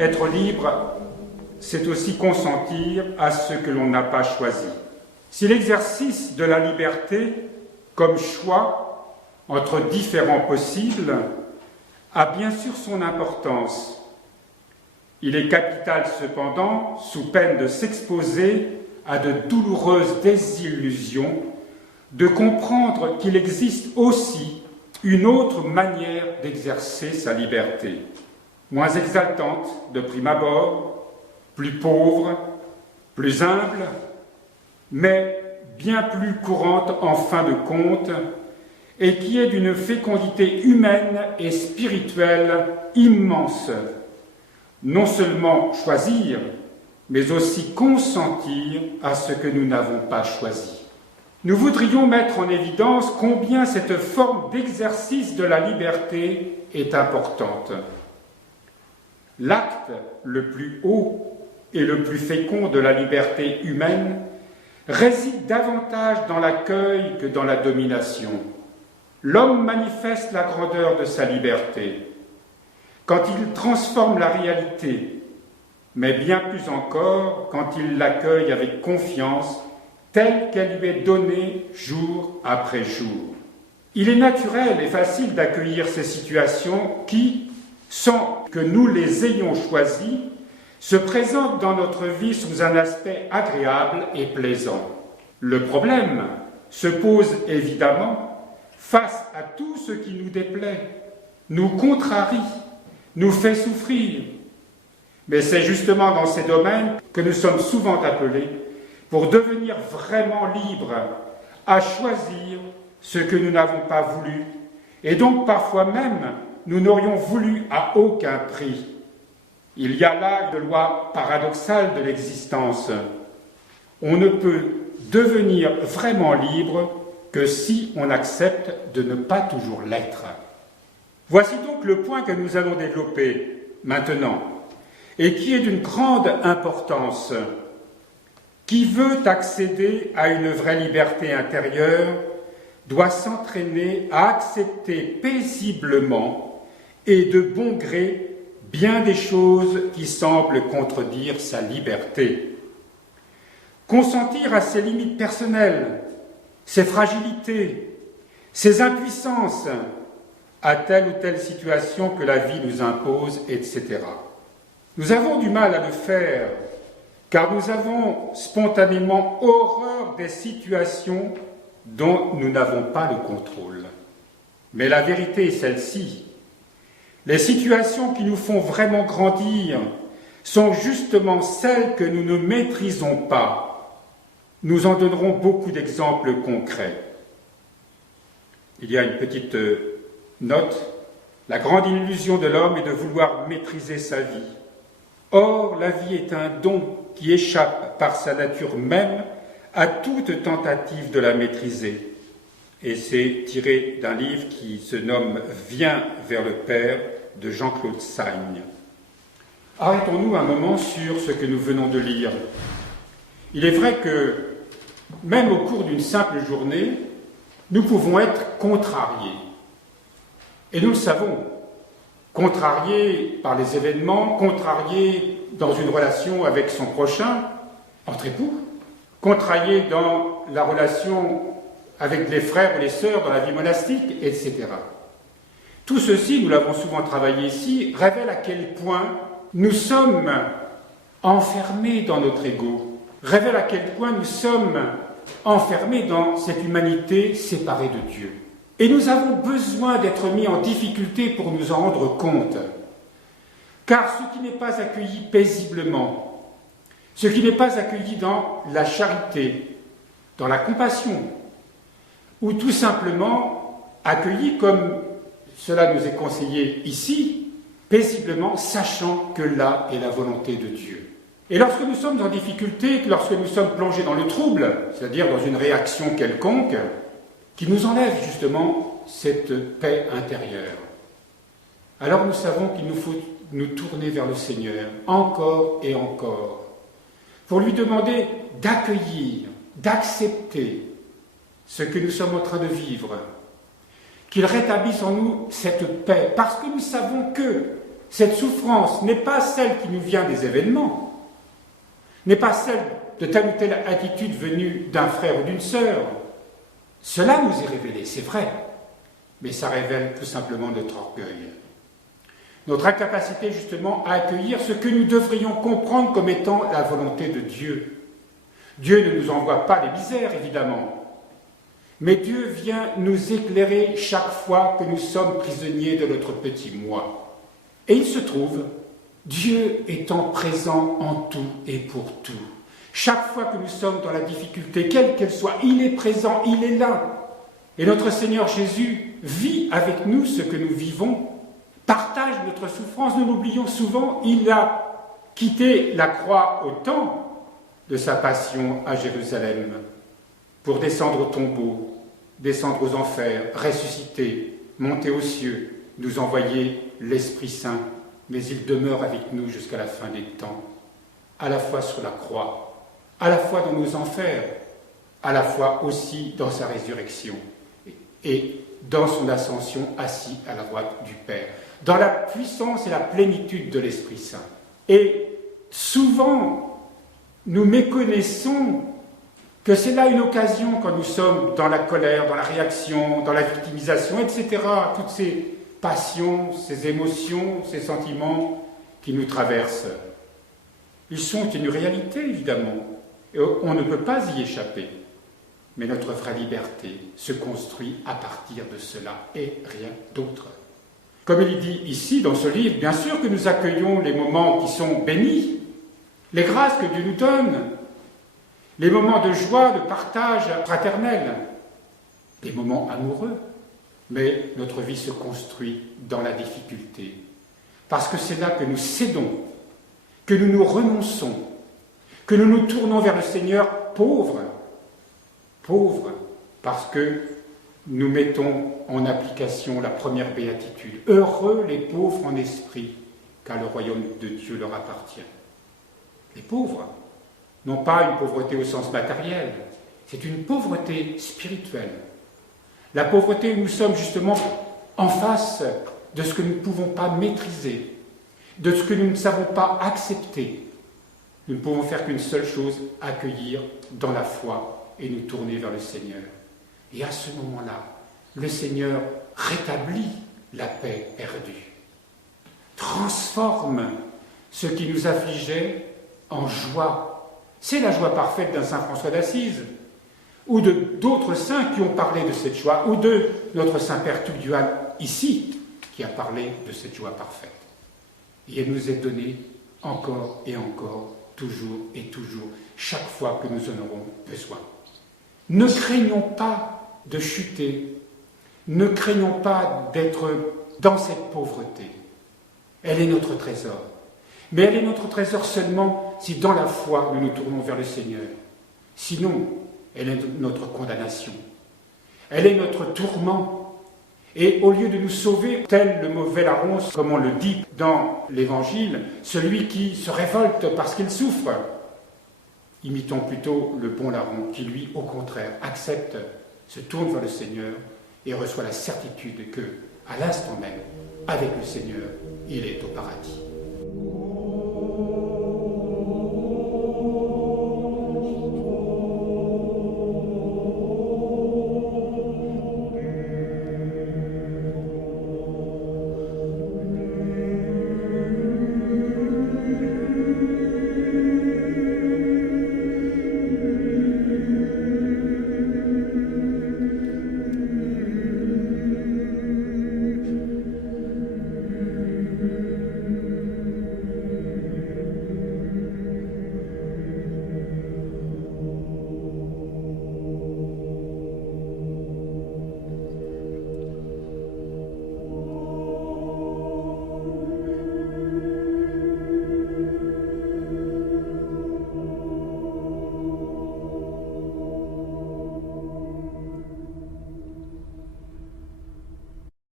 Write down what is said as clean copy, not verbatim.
être libre, c'est aussi consentir à ce que l'on n'a pas choisi. Si l'exercice de la liberté, comme choix entre différents possibles, a bien sûr son importance, il est capital cependant, sous peine de s'exposer à de douloureuses désillusions, de comprendre qu'il existe aussi une autre manière d'exercer sa liberté, moins exaltante de prime abord, plus pauvre, plus humble, mais bien plus courante en fin de compte, et qui est d'une fécondité humaine et spirituelle immense. Non seulement choisir, mais aussi consentir à ce que nous n'avons pas choisi. Nous voudrions mettre en évidence combien cette forme d'exercice de la liberté est importante. L'acte le plus haut et le plus fécond de la liberté humaine réside davantage dans l'accueil que dans la domination. L'homme manifeste la grandeur de sa liberté quand il transforme la réalité, mais bien plus encore quand il l'accueille avec confiance, telle qu'elle lui est donnée jour après jour. Il est naturel et facile d'accueillir ces situations qui, sans que nous les ayons choisies, se présentent dans notre vie sous un aspect agréable et plaisant. Le problème se pose évidemment face à tout ce qui nous déplaît, nous contrarie, nous fait souffrir. Mais c'est justement dans ces domaines que nous sommes souvent appelés pour devenir vraiment libres, à choisir ce que nous n'avons pas voulu, et donc parfois même nous n'aurions voulu à aucun prix. Il y a là une loi paradoxale de l'existence. On ne peut devenir vraiment libre que si on accepte de ne pas toujours l'être. Voici donc le point que nous allons développer maintenant, et qui est d'une grande importance. Qui veut accéder à une vraie liberté intérieure doit s'entraîner à accepter paisiblement et de bon gré bien des choses qui semblent contredire sa liberté. Consentir à ses limites personnelles, ses fragilités, ses impuissances, à telle ou telle situation que la vie nous impose, etc. Nous avons du mal à le faire, car nous avons spontanément horreur des situations dont nous n'avons pas le contrôle. Mais la vérité est celle-ci. Les situations qui nous font vraiment grandir sont justement celles que nous ne maîtrisons pas. Nous en donnerons beaucoup d'exemples concrets. Il y a une petite note. La grande illusion de l'homme est de vouloir maîtriser sa vie. Or, la vie est un don qui échappe par sa nature même à toute tentative de la maîtriser. Et c'est tiré d'un livre qui se nomme « Viens vers le Père » de Jean-Claude Sagne. Arrêtons-nous un moment sur ce que nous venons de lire. Il est vrai que, même au cours d'une simple journée, nous pouvons être contrariés. Et nous le savons, contrariés par les événements, contrariés dans une relation avec son prochain, entre époux, contrariés dans la relation avec les frères et les sœurs dans la vie monastique, etc. Tout ceci, nous l'avons souvent travaillé ici, révèle à quel point nous sommes enfermés dans notre ego, révèle à quel point nous sommes enfermés dans cette humanité séparée de Dieu. Et nous avons besoin d'être mis en difficulté pour nous en rendre compte. Car ce qui n'est pas accueilli paisiblement, ce qui n'est pas accueilli dans la charité, dans la compassion, ou tout simplement accueilli comme cela nous est conseillé ici, paisiblement, sachant que là est la volonté de Dieu. Et lorsque nous sommes en difficulté, lorsque nous sommes plongés dans le trouble, c'est-à-dire dans une réaction quelconque, qui nous enlève justement cette paix intérieure, alors nous savons qu'il nous faut nous tourner vers le Seigneur, encore et encore, pour lui demander d'accueillir, d'accepter ce que nous sommes en train de vivre, qu'il rétablisse en nous cette paix, parce que nous savons que cette souffrance n'est pas celle qui nous vient des événements, n'est pas celle de telle ou telle attitude venue d'un frère ou d'une sœur. Cela nous est révélé, c'est vrai, mais ça révèle tout simplement notre orgueil. Notre incapacité justement à accueillir ce que nous devrions comprendre comme étant la volonté de Dieu. Dieu ne nous envoie pas les misères, évidemment, mais Dieu vient nous éclairer chaque fois que nous sommes prisonniers de notre petit moi. Et il se trouve, Dieu étant présent en tout et pour tout. Chaque fois que nous sommes dans la difficulté, quelle qu'elle soit, il est présent, il est là. Et notre Seigneur Jésus vit avec nous ce que nous vivons, partage notre souffrance. Nous l'oublions souvent, il a quitté la croix au temps de sa passion à Jérusalem pour descendre au tombeau, descendre aux enfers, ressusciter, monter aux cieux, nous envoyer l'Esprit Saint, mais il demeure avec nous jusqu'à la fin des temps, à la fois sur la croix, à la fois dans nos enfers, à la fois aussi dans sa résurrection et dans son ascension assis à la droite du Père, dans la puissance et la plénitude de l'Esprit Saint. Et souvent, nous méconnaissons que c'est là une occasion quand nous sommes dans la colère, dans la réaction, dans la victimisation, etc., toutes ces passions, ces émotions, ces sentiments qui nous traversent. Ils sont une réalité, évidemment, et on ne peut pas y échapper. Mais notre vraie liberté se construit à partir de cela et rien d'autre. Comme il dit ici dans ce livre, bien sûr que nous accueillons les moments qui sont bénis, les grâces que Dieu nous donne, les moments de joie, de partage fraternel, des moments amoureux. Mais notre vie se construit dans la difficulté, parce que c'est là que nous cédons, que nous nous renonçons, que nous nous tournons vers le Seigneur pauvres, parce que nous mettons en application la première béatitude. Heureux les pauvres en esprit, car le royaume de Dieu leur appartient. Les pauvres, non pas une pauvreté au sens matériel, c'est une pauvreté spirituelle. La pauvreté où nous sommes justement en face de ce que nous ne pouvons pas maîtriser, de ce que nous ne savons pas accepter. Nous ne pouvons faire qu'une seule chose, accueillir dans la foi et nous tourner vers le Seigneur. Et à ce moment-là, le Seigneur rétablit la paix perdue, transforme ce qui nous affligeait en joie. C'est la joie parfaite d'un Saint François d'Assise, ou d'autres saints qui ont parlé de cette joie, ou de notre Saint-Père Tugdual, ici, qui a parlé de cette joie parfaite. Et elle nous est donnée encore et encore, toujours et toujours, chaque fois que nous en aurons besoin. Ne craignons pas de chuter, ne craignons pas d'être dans cette pauvreté. Elle est notre trésor. Mais elle est notre trésor seulement si dans la foi nous nous tournons vers le Seigneur. Sinon, elle est notre condamnation. Elle est notre tourment. Et au lieu de nous sauver, tel le mauvais larron, comme on le dit dans l'Évangile, celui qui se révolte parce qu'il souffre, imitons plutôt le bon larron qui, lui, au contraire, accepte, se tourne vers le Seigneur et reçoit la certitude que, à l'instant même, avec le Seigneur, il est au paradis.